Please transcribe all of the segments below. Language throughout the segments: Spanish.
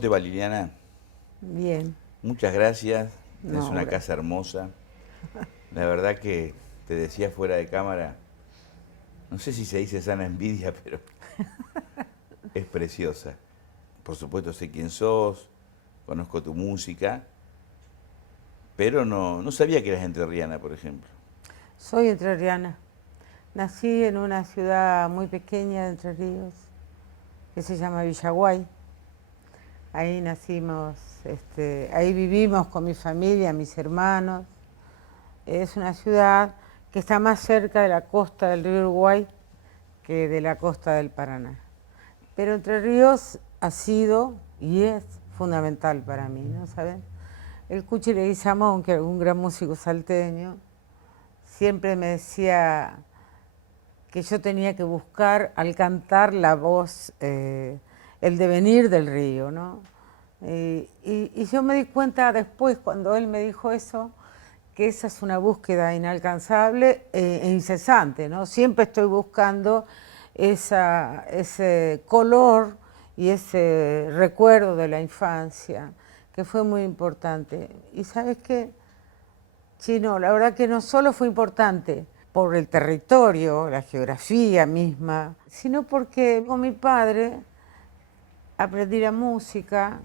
¿Cómo te va, Liliana? Bien. Muchas gracias. Es No, una casa hermosa. La verdad que te decía fuera de cámara, no sé si se dice sana envidia, pero es preciosa. Por supuesto sé quién sos, conozco tu música, pero no sabía que eras entrerriana, por ejemplo. soy entrerriana. Nací en una ciudad muy pequeña de Entre Ríos que se llama Villaguay. Ahí nacimos, ahí vivimos con mi familia, mis hermanos. Es una ciudad que está más cerca de la costa del río Uruguay que de la costa del Paraná. Pero Entre Ríos ha sido y es fundamental para mí, ¿no saben? El Cuchi Leguizamón, que era un gran músico salteño, siempre me decía que yo tenía que buscar al cantar la voz, el devenir del río, ¿no? Y yo me di cuenta después, cuando él me dijo eso, que esa es una búsqueda inalcanzable e incesante, ¿no? Siempre estoy buscando ese color y ese recuerdo de la infancia, que fue muy importante. Y ¿sabes qué? Chino, la verdad que no solo fue importante por el territorio, la geografía misma, sino porque con mi padre aprendí la música,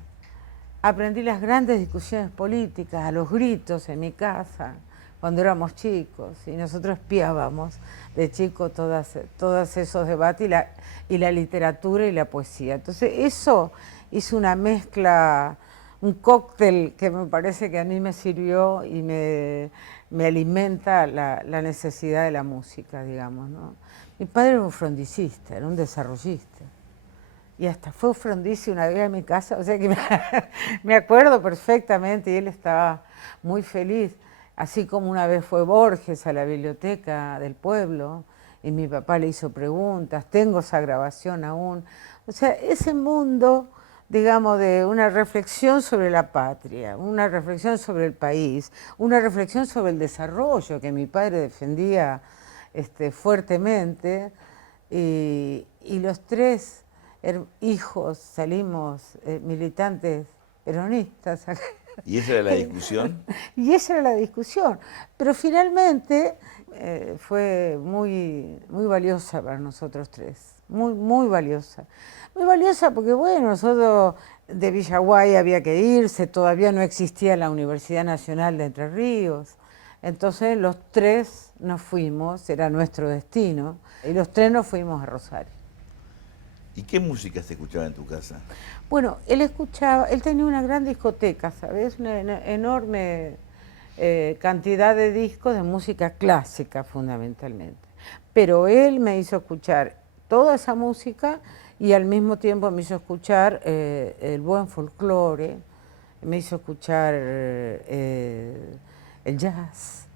aprendí las grandes discusiones políticas, a los gritos en mi casa, cuando éramos chicos, y nosotros espiábamos de chico todos esos debates y la literatura y la poesía. Entonces eso hizo una mezcla, un cóctel que me parece que a mí me sirvió y me alimenta la necesidad de la música, digamos, ¿no? Mi padre era un frondicista, era un desarrollista. Y hasta fue frondizi una vez a mi casa, o sea que me acuerdo perfectamente y él estaba muy feliz. Así como una vez fue Borges a la biblioteca del pueblo y mi papá le hizo preguntas, tengo esa grabación aún. O sea, ese mundo, digamos, de una reflexión sobre la patria, una reflexión sobre el país, una reflexión sobre el desarrollo que mi padre defendía fuertemente, y los tres hijos salimos militantes peronistas. ¿Y esa era la discusión? Y esa era la discusión. Pero finalmente fue muy valiosa para nosotros tres, muy valiosa. Muy valiosa porque, bueno, nosotros de Villaguay había que irse, todavía no existía la Universidad Nacional de Entre Ríos. Entonces los tres nos fuimos, era nuestro destino, y los tres nos fuimos a Rosario. ¿Y qué música se escuchaba en tu casa? Bueno, él tenía una gran discoteca, ¿sabes? Una enorme cantidad de discos de música clásica fundamentalmente. Pero él me hizo escuchar toda esa música y al mismo tiempo me hizo escuchar el buen folclore, me hizo escuchar el jazz.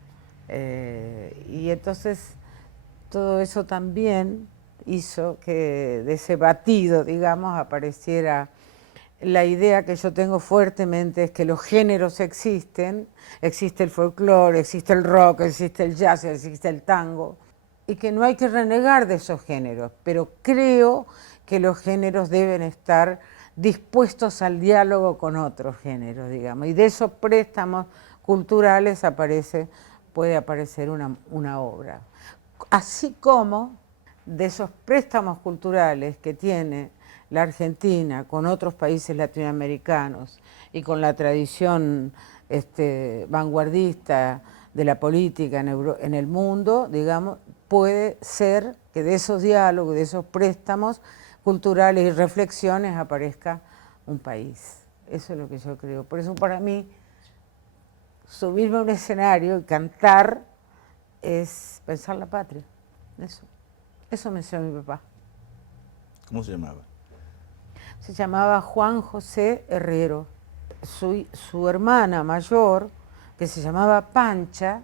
Y entonces todo eso también hizo que de ese batido, digamos, apareciera la idea que yo tengo fuertemente, es que los géneros existen, existe el folclore, existe el rock, existe el jazz, existe el tango, y que no hay que renegar de esos géneros, pero creo que los géneros deben estar dispuestos al diálogo con otros géneros, digamos, y de esos préstamos culturales puede aparecer una obra. Así como de esos préstamos culturales que tiene la Argentina con otros países latinoamericanos y con la tradición vanguardista de la política en el mundo, digamos, puede ser que de esos diálogos, de esos préstamos culturales y reflexiones aparezca un país. Eso es lo que yo creo. Por eso para mí subirme a un escenario y cantar es pensar la patria. Eso me enseñó mi papá. ¿Cómo se llamaba? Se llamaba Juan José Herrero. Su hermana mayor, que se llamaba Pancha,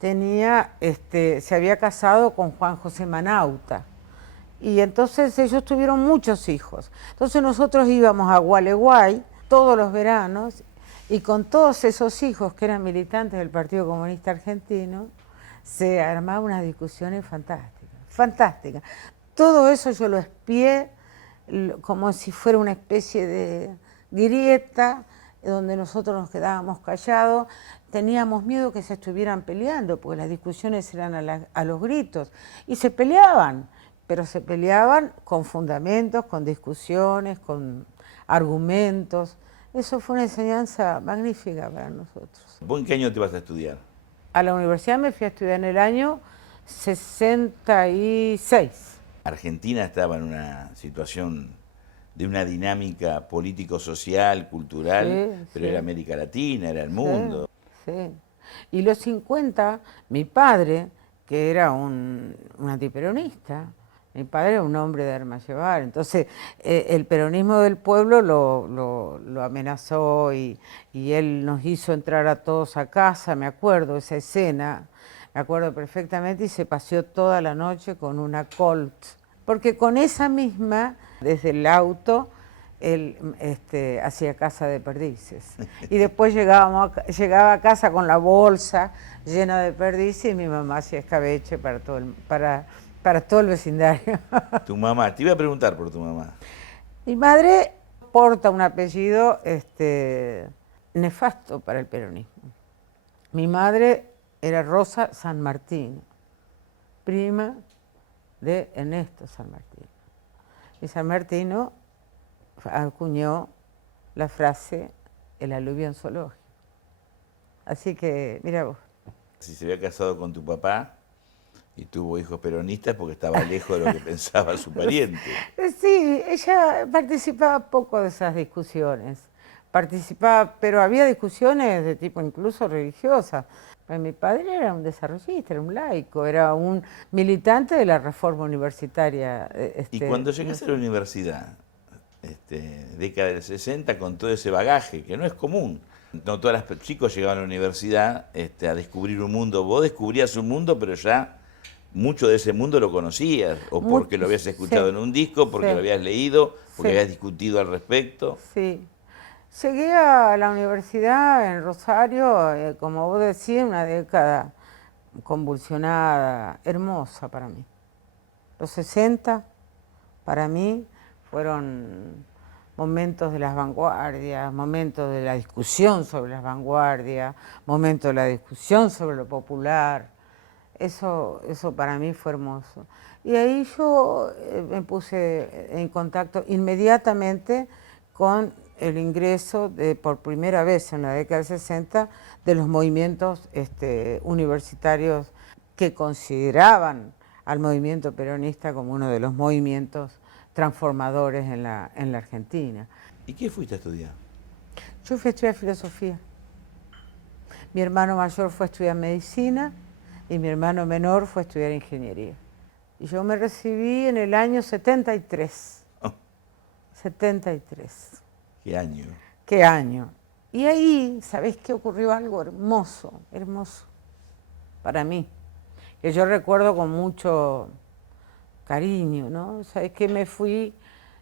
se había casado con Juan José Manauta. Y entonces ellos tuvieron muchos hijos. Entonces nosotros íbamos a Gualeguay todos los veranos y con todos esos hijos que eran militantes del Partido Comunista Argentino, se armaban unas discusiones fantásticas, fantásticas. Todo eso yo lo espié como si fuera una especie grieta donde nosotros nos quedábamos callados. Teníamos miedo que se estuvieran peleando, porque las discusiones eran a los gritos. Y se peleaban, pero se peleaban con fundamentos, con discusiones, con argumentos. Eso fue una enseñanza magnífica para nosotros. ¿Vos en qué año te vas a estudiar? A la universidad me fui a estudiar en el año 66. Argentina estaba en una situación de una dinámica político-social, cultural, Sí, pero sí. era América Latina, era el mundo. Sí. Y los 50, mi padre, que era un antiperonista, mi padre era un hombre de armas llevar, entonces el peronismo del pueblo lo amenazó y él nos hizo entrar a todos a casa, me acuerdo esa escena, me acuerdo perfectamente, y se paseó toda la noche con una Colt, porque con esa misma, desde el auto, él hacía caza de perdices. Y después llegaba a casa con la bolsa llena de perdices y mi mamá hacía escabeche para todo el vecindario. Tu mamá, te iba a preguntar por tu mamá. Mi madre porta un apellido nefasto para el peronismo. Mi madre era Rosa San Martín, prima de Ernesto San Martín. Y San Martino acuñó la frase el aluvión zoológico. Así que, mira vos. Si se había casado con tu papá y tuvo hijos peronistas porque estaba lejos de lo que pensaba su pariente. Sí, ella participaba poco de esas discusiones. Participaba, pero había discusiones de tipo incluso religiosa. Mi padre era un desarrollista, era un laico, era un militante de la reforma universitaria. Y cuando llegaste a la universidad, década del 60, con todo ese bagaje, que no es común. No todos los chicos llegaban a la universidad a descubrir un mundo. Vos descubrías un mundo, pero ya mucho de ese mundo lo conocías, o porque lo habías escuchado en un disco, porque lo habías leído, porque habías discutido al respecto. Sí. Llegué a la universidad en Rosario, como vos decís, una década convulsionada, hermosa para mí. Los 60, para mí, fueron momentos de las vanguardias, momentos de la discusión sobre las vanguardias, momentos de la discusión sobre lo popular. Eso para mí fue hermoso. Y ahí yo me puse en contacto inmediatamente con el ingreso por primera vez en la década del 60 de los movimientos universitarios que consideraban al movimiento peronista como uno de los movimientos transformadores en la Argentina. ¿Y qué fuiste a estudiar? Yo fui a estudiar filosofía. Mi hermano mayor fue a estudiar medicina y mi hermano menor fue a estudiar ingeniería. Y yo me recibí en el año 73. Oh. 73. ¿Qué año? ¿Qué año? Y ahí, ¿sabés qué ocurrió? Algo hermoso, hermoso, para mí, que yo recuerdo con mucho cariño, ¿no? ¿Sabés qué? Me fui,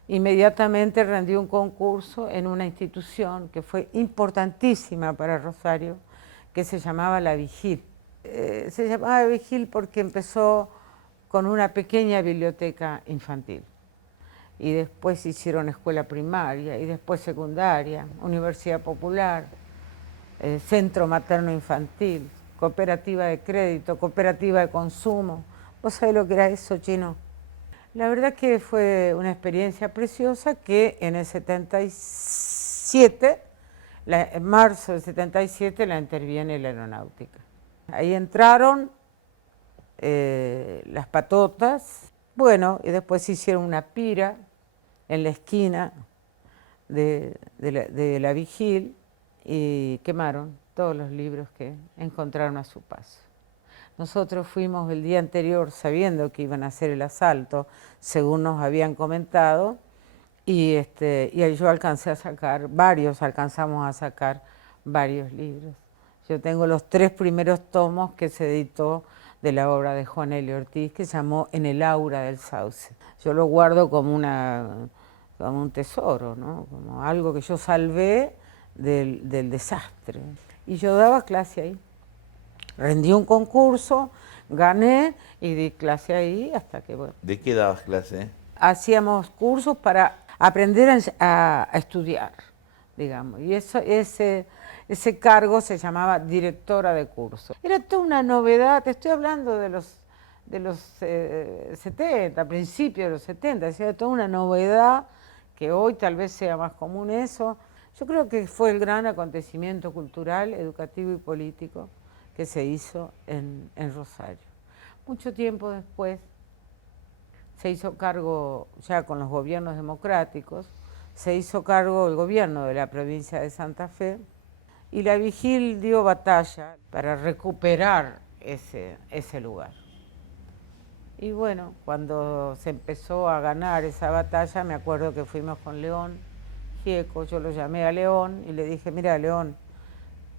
inmediatamente rendí un concurso en una institución que fue importantísima para Rosario, que se llamaba La Vigil. Se llamaba Vigil porque empezó con una pequeña biblioteca infantil. Y después hicieron escuela primaria, y después secundaria, universidad popular, centro materno infantil, cooperativa de crédito, cooperativa de consumo. ¿Vos sabés lo que era eso, Chino? La verdad que fue una experiencia preciosa que en el 77, en marzo del 77, la interviene la aeronáutica. Ahí entraron las patotas, bueno, y después hicieron una pira en la esquina de la Vigil y quemaron todos los libros que encontraron a su paso. Nosotros fuimos el día anterior sabiendo que iban a hacer el asalto, según nos habían comentado, y ahí yo alcanzamos a sacar varios libros. Yo tengo los 3 primeros tomos que se editó de la obra de Juan L. Ortiz, que se llamó En el aura del sauce. Yo lo guardo como un tesoro, ¿no? Como algo que yo salvé del desastre. Y yo daba clase ahí. Rendí un concurso, gané y di clase ahí hasta que, bueno. ¿De qué dabas clase? Hacíamos cursos para aprender a estudiar, digamos. Y ese cargo se llamaba directora de curso. Era toda una novedad, te estoy hablando de los 70, principios de los 70, era toda una novedad que hoy tal vez sea más común eso. Yo creo que fue el gran acontecimiento cultural, educativo y político que se hizo en Rosario. Mucho tiempo después se hizo cargo, ya con los gobiernos democráticos, se hizo cargo el gobierno de la provincia de Santa Fe y la Vigil dio batalla para recuperar ese lugar. Y bueno, cuando se empezó a ganar esa batalla, me acuerdo que fuimos con León Gieco, yo lo llamé a León y le dije, mira León,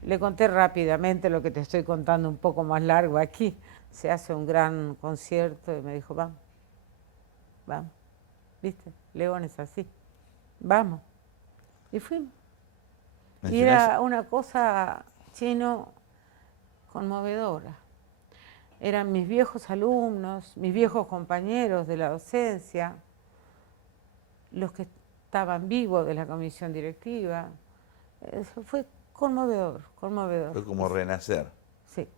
le conté rápidamente lo que te estoy contando un poco más largo aquí. Se hace un gran concierto y me dijo, vamos, vamos, ¿viste? León es así, vamos. Y fuimos. Y era una cosa, Chino, conmovedora. Eran mis viejos alumnos, mis viejos compañeros de la docencia, los que estaban vivos de la comisión directiva. Eso fue conmovedor, conmovedor. Fue como renacer. Sí.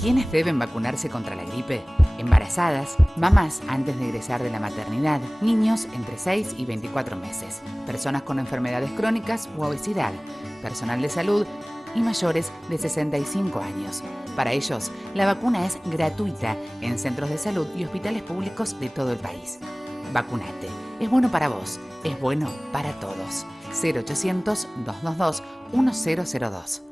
¿Quiénes deben vacunarse contra la gripe? Embarazadas, mamás antes de egresar de la maternidad, niños entre 6 y 24 meses, personas con enfermedades crónicas u obesidad, personal de salud y mayores de 65 años. Para ellos, la vacuna es gratuita en centros de salud y hospitales públicos de todo el país. Vacunate. Es bueno para vos. Es bueno para todos. 0800-222-1002.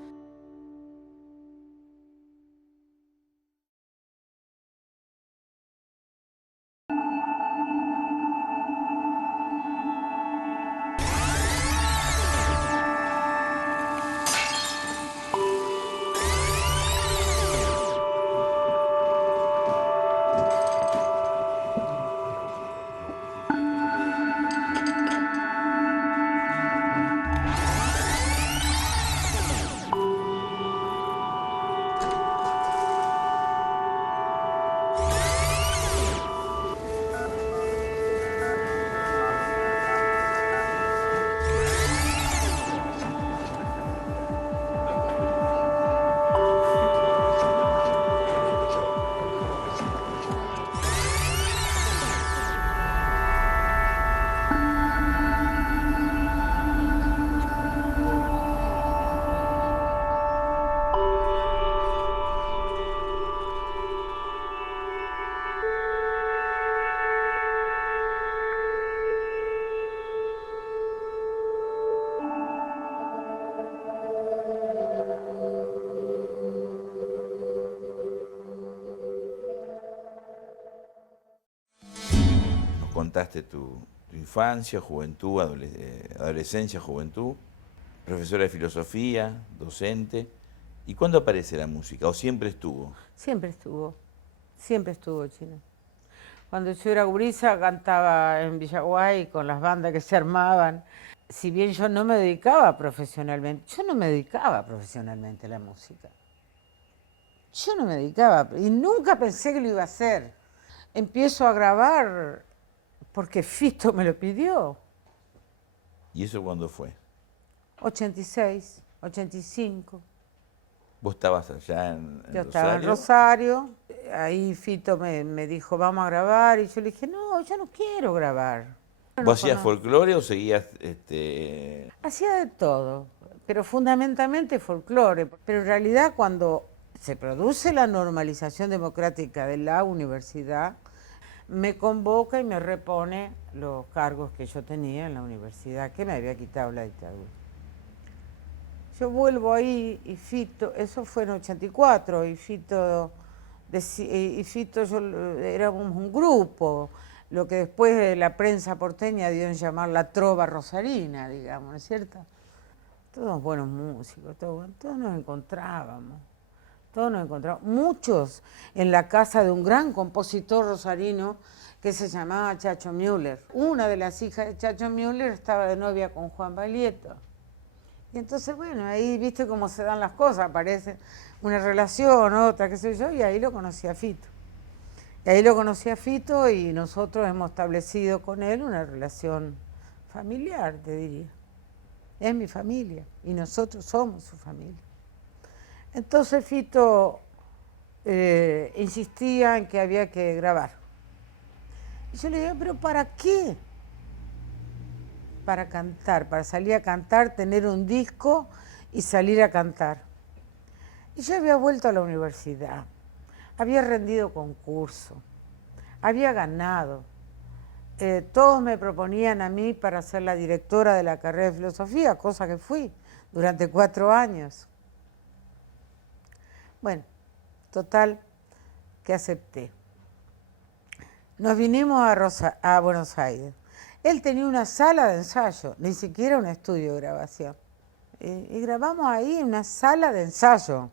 Contaste tu infancia, juventud, adolescencia, juventud, profesora de filosofía, docente. ¿Y cuándo aparece la música? ¿O siempre estuvo? Siempre estuvo, Chino. Cuando yo era gurisa cantaba en Villaguay con las bandas que se armaban. Si bien yo no me dedicaba profesionalmente, a la música. Yo no me dedicaba y nunca pensé que lo iba a hacer. Empiezo a grabar porque Fito me lo pidió. ¿Y eso cuándo fue? 86, 85. ¿Vos estabas allá en Yo Rosario? estaba en Rosario, ahí Fito me dijo, vamos a grabar, y yo le dije, no, yo no quiero grabar. ¿Vos hacías folclore o seguías...? Hacía de todo, pero fundamentalmente folclore. Pero en realidad cuando se produce la normalización democrática de la universidad, me convoca y me repone los cargos que yo tenía en la universidad, que me había quitado la dictadura. Yo vuelvo ahí y Fito, eso fue en 84, y Fito éramos un grupo, lo que después la prensa porteña dio en llamar la trova rosarina, digamos, ¿no es cierto? Todos buenos músicos, todos nos encontrábamos. Muchos en la casa de un gran compositor rosarino que se llamaba Chacho Müller. Una de las hijas de Chacho Müller estaba de novia con Juan Baglietto. Y entonces, bueno, ahí viste cómo se dan las cosas, aparece una relación, otra, qué sé yo, y ahí lo conocí a Fito. Y nosotros hemos establecido con él una relación familiar, te diría. es mi familia y nosotros somos su familia. Entonces Fito insistía en que había que grabar. Y yo le digo, ¿pero para qué? Para cantar, para salir a cantar, tener un disco y salir a cantar. Y yo había vuelto a la universidad, había rendido concurso, había ganado. Todos me proponían a mí para ser la directora de la carrera de filosofía, cosa que fui durante 4 años. Bueno, total, que acepté. Nos vinimos a Buenos Aires. Él tenía una sala de ensayo, ni siquiera un estudio de grabación. Y grabamos ahí en una sala de ensayo.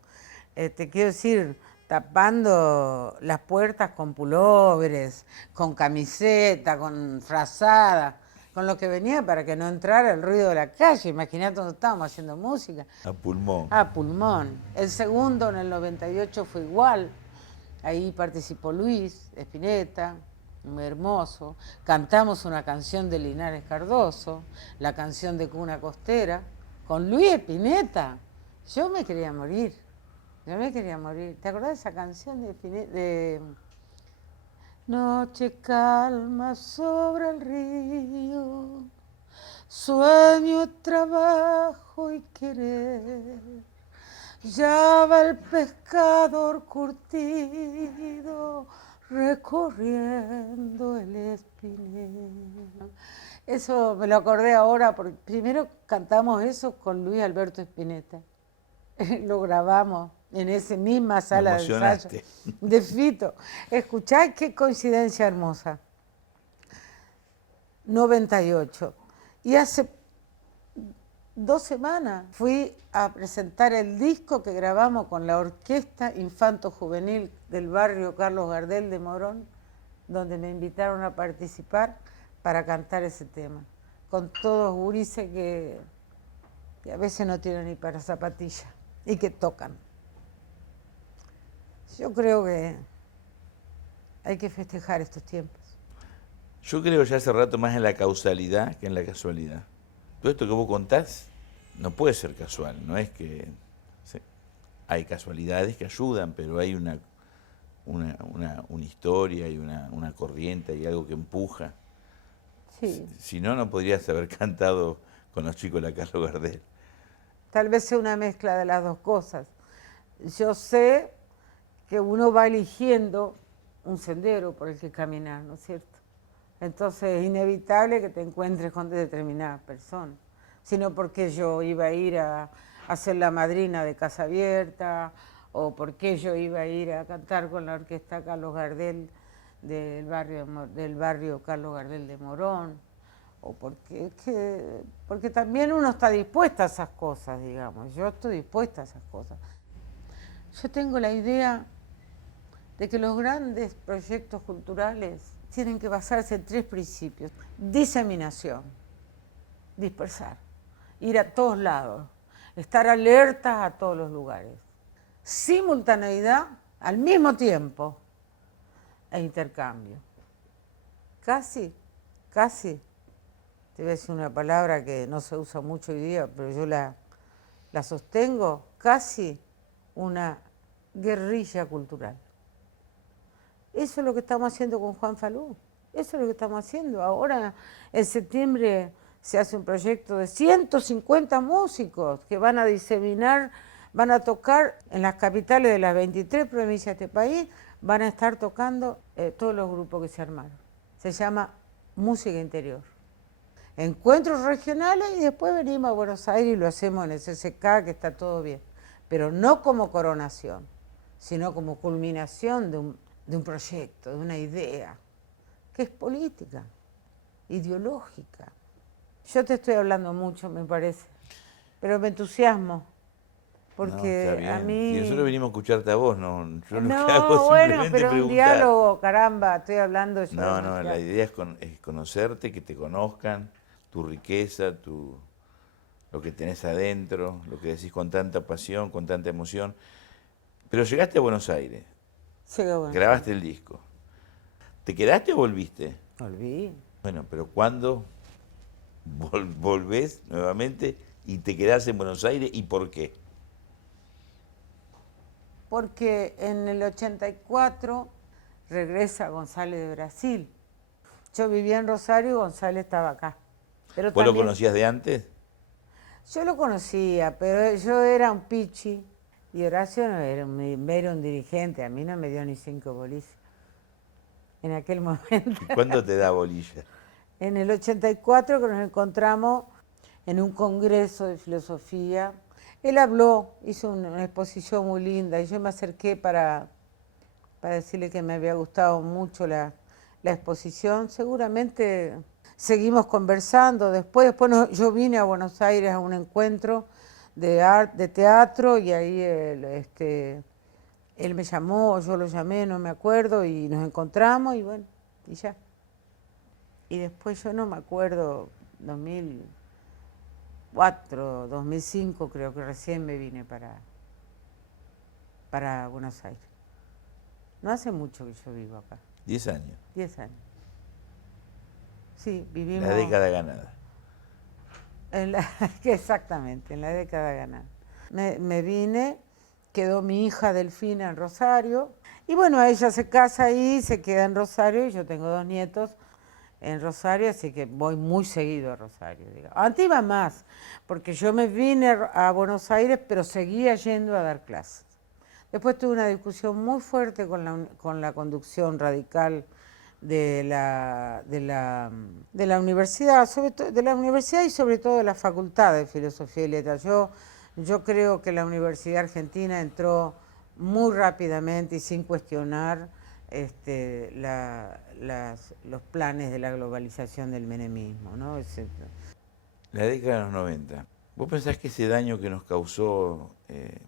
Te quiero decir, tapando las puertas con pulóveres, con camiseta, con frazada, con lo que venía para que no entrara el ruido de la calle. Imagínate donde estábamos haciendo música. A pulmón. A pulmón. El segundo, en el 98, fue igual. Ahí participó Luis Spinetta, muy hermoso. Cantamos una canción de Linares Cardoso, la canción de Cuna Costera, con Luis Spinetta. Yo me quería morir. Yo me quería morir. ¿Te acordás de esa canción de Spinetta? Noche calma sobre el río, sueño, trabajo y querer. Ya va el pescador curtido recorriendo el espinel. Eso me lo acordé ahora, porque primero cantamos eso con Luis Alberto Spinetta. Lo grabamos en esa misma sala de ensayo de Fito. Escuchá qué coincidencia hermosa. 98. Y hace 2 semanas fui a presentar el disco que grabamos con la Orquesta Infanto Juvenil del barrio Carlos Gardel de Morón, donde me invitaron a participar para cantar ese tema, con todos gurises que a veces no tienen ni para zapatillas y que tocan. Yo creo que hay que festejar estos tiempos. Yo creo ya hace rato más en la causalidad que en la casualidad. Todo esto que vos contás no puede ser casual, no es que... Hay casualidades que ayudan, pero hay una historia y una corriente y algo que empuja. Sí. Si no, no podrías haber cantado con los chicos de la Carlos Gardel. Tal vez sea una mezcla de las dos cosas. Yo sé que uno va eligiendo un sendero por el que caminar, ¿no es cierto? Entonces es inevitable que te encuentres con determinadas personas, sino porque yo iba a ir a ser la madrina de Casa Abierta, o porque yo iba a ir a cantar con la orquesta Carlos Gardel del barrio Carlos Gardel de Morón, o porque también uno está dispuesta a esas cosas, digamos. Yo estoy dispuesta a esas cosas. Yo tengo la idea de que los grandes proyectos culturales tienen que basarse en 3 principios. Diseminación, dispersar, ir a todos lados, estar alertas a todos los lugares. Simultaneidad, al mismo tiempo, e intercambio. Casi, te voy a decir una palabra que no se usa mucho hoy día, pero yo la sostengo, casi una guerrilla cultural. Eso es lo que estamos haciendo con Juan Falú, eso es lo que estamos haciendo. Ahora, en septiembre, se hace un proyecto de 150 músicos que van a diseminar, van a tocar en las capitales de las 23 provincias de este país, van a estar tocando todos los grupos que se armaron. Se llama Música Interior. Encuentros regionales y después venimos a Buenos Aires y lo hacemos en el CCK, que está todo bien. Pero no como coronación, sino como culminación de un proyecto, de una idea, que es política, ideológica. Yo te estoy hablando mucho, me parece, pero me entusiasmo, porque no, a mí... Y nosotros venimos a escucharte a vos, no, yo lo que hago No, es bueno, simplemente pero un preguntar. diálogo, caramba, estoy hablando yo. No, la idea es conocerte, que te conozcan, tu riqueza, lo que tenés adentro, lo que decís con tanta pasión, con tanta emoción. Pero llegaste a Buenos Aires, grabaste el disco. ¿Te quedaste o volviste? Volví. Bueno, pero ¿cuándo volvés nuevamente y te quedás en Buenos Aires, ¿y por qué? Porque en el 84 regresa González de Brasil. Yo vivía en Rosario y González estaba acá. Pero ¿Vos lo también, conocías de antes? yo lo conocía, pero yo era un pichi y Horacio no era un dirigente, a mí no me dio ni 5 bolices en aquel momento. ¿Y cuándo te da bolilla? En el 84 que nos encontramos en un congreso de filosofía, él habló, hizo una exposición muy linda y yo me acerqué para decirle que me había gustado mucho la exposición. Seguramente seguimos conversando después. Yo vine a Buenos Aires a un encuentro de teatro y ahí él me llamó, yo lo llamé, no me acuerdo, y nos encontramos y bueno, y ya. Y después yo no me acuerdo, 2004, 2005 creo que recién me vine para Buenos Aires. No hace mucho que yo vivo acá. 10 años. 10 años. Sí, vivimos... La década ganada. Exactamente, en la década ganada. Me vine, quedó mi hija Delfina en Rosario, y bueno, ella se casa ahí, se queda en Rosario, y yo tengo 2 nietos en Rosario, así que voy muy seguido a Rosario, digamos. Antes iba más, porque yo me vine a Buenos Aires, pero seguía yendo a dar clases. Después tuve una discusión muy fuerte con la conducción radical de la universidad, de la universidad y sobre todo de la Facultad de Filosofía y Letras. Yo creo que la Universidad Argentina entró muy rápidamente y sin cuestionar los planes de la globalización del menemismo, ¿no? La década de los 90. ¿Vos pensás que ese daño que nos causó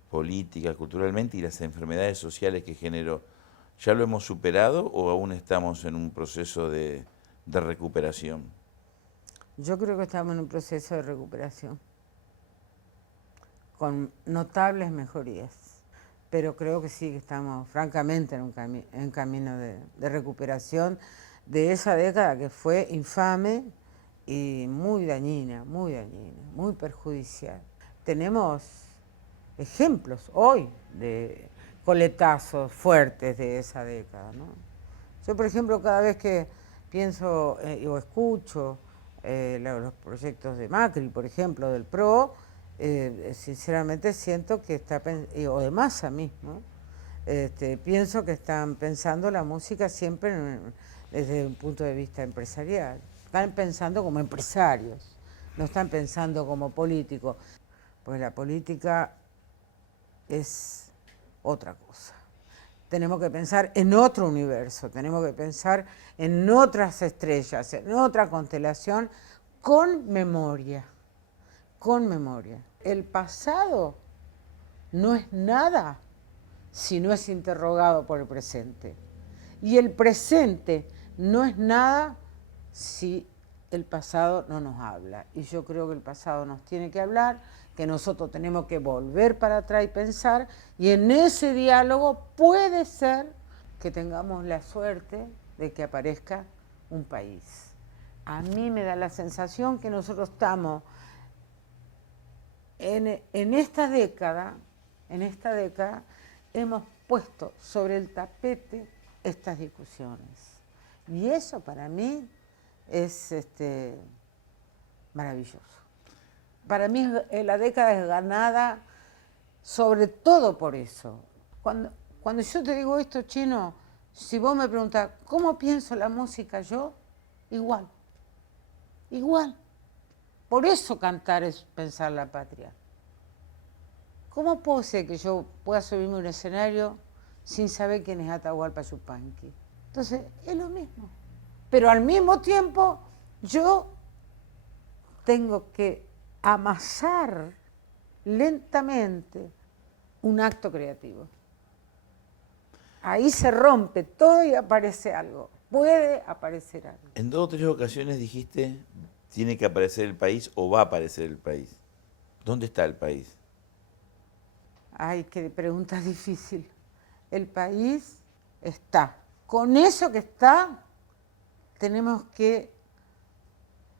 política, culturalmente, y las enfermedades sociales que generó, ya lo hemos superado o aún estamos en un proceso de recuperación? Yo creo que estamos en un proceso de recuperación, con notables mejorías, pero creo que sí que estamos francamente en un camino de recuperación de esa década que fue infame y muy dañina, muy perjudicial. Tenemos ejemplos hoy de coletazos fuertes de esa década, ¿no? Yo, por ejemplo, cada vez que pienso o escucho los proyectos de Macri, por ejemplo, del PRO, sinceramente siento que o de Massa mismo, pienso que están pensando la música siempre desde un punto de vista empresarial. Están pensando como empresarios, no están pensando como políticos, pues la política es otra cosa. Tenemos que pensar en otro universo, tenemos que pensar en otras estrellas, en otra constelación, con memoria, con memoria. El pasado no es nada si no es interrogado por el presente. Y el presente no es nada si el pasado no nos habla. Y yo creo que el pasado nos tiene que hablar, que nosotros tenemos que volver para atrás y pensar, y en ese diálogo puede ser que tengamos la suerte de que aparezca un país. A mí me da la sensación que nosotros estamos en esta década, hemos puesto sobre el tapete estas discusiones. Y eso para mí es maravilloso. Para mí la década es ganada sobre todo por eso. Cuando yo te digo esto, Chino, si vos me preguntás, ¿cómo pienso la música yo? Igual. Por eso cantar es pensar la patria. ¿Cómo puedo ser que yo pueda subirme a un escenario sin saber quién es Atahualpa Yupanqui? Entonces, es lo mismo. Pero al mismo tiempo, yo tengo que amasar lentamente un acto creativo. Ahí se rompe todo y aparece algo. Puede aparecer algo. En 2 o 3 ocasiones dijiste, tiene que aparecer el país o va a aparecer el país. ¿Dónde está el país? Ay, qué pregunta difícil. El país está. Con eso que está, tenemos que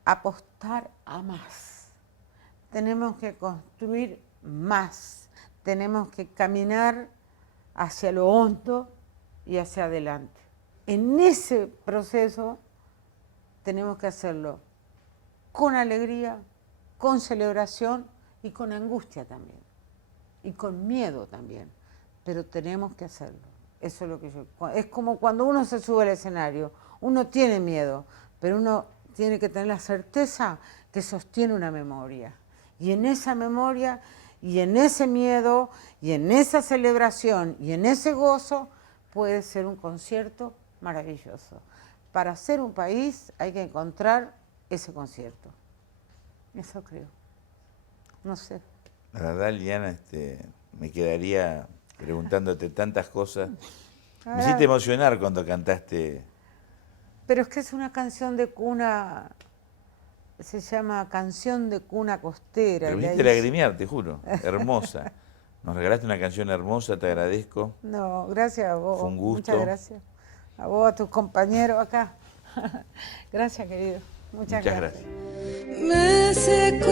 apostar a más. tenemos que construir más, tenemos que caminar hacia lo hondo y hacia adelante. En ese proceso tenemos que hacerlo con alegría, con celebración y con angustia también, y con miedo también, pero tenemos que hacerlo. Eso es lo que yo... Es como cuando uno se sube al escenario, uno tiene miedo, pero uno tiene que tener la certeza que sostiene una memoria. Y en esa memoria, y en ese miedo, y en esa celebración, y en ese gozo, puede ser un concierto maravilloso. Para ser un país hay que encontrar ese concierto. Eso creo. No sé. La verdad, Liliana, me quedaría preguntándote tantas cosas. Me hiciste emocionar cuando cantaste. Pero es que es una canción de cuna, se llama Canción de Cuna Costera. Pero me hiciste lagrimear, te juro. Hermosa. Nos regalaste una canción hermosa, te agradezco. No, gracias a vos. Fue un gusto. Muchas gracias. A vos, a tus compañeros acá. Gracias, querido. Muchas gracias. Me secó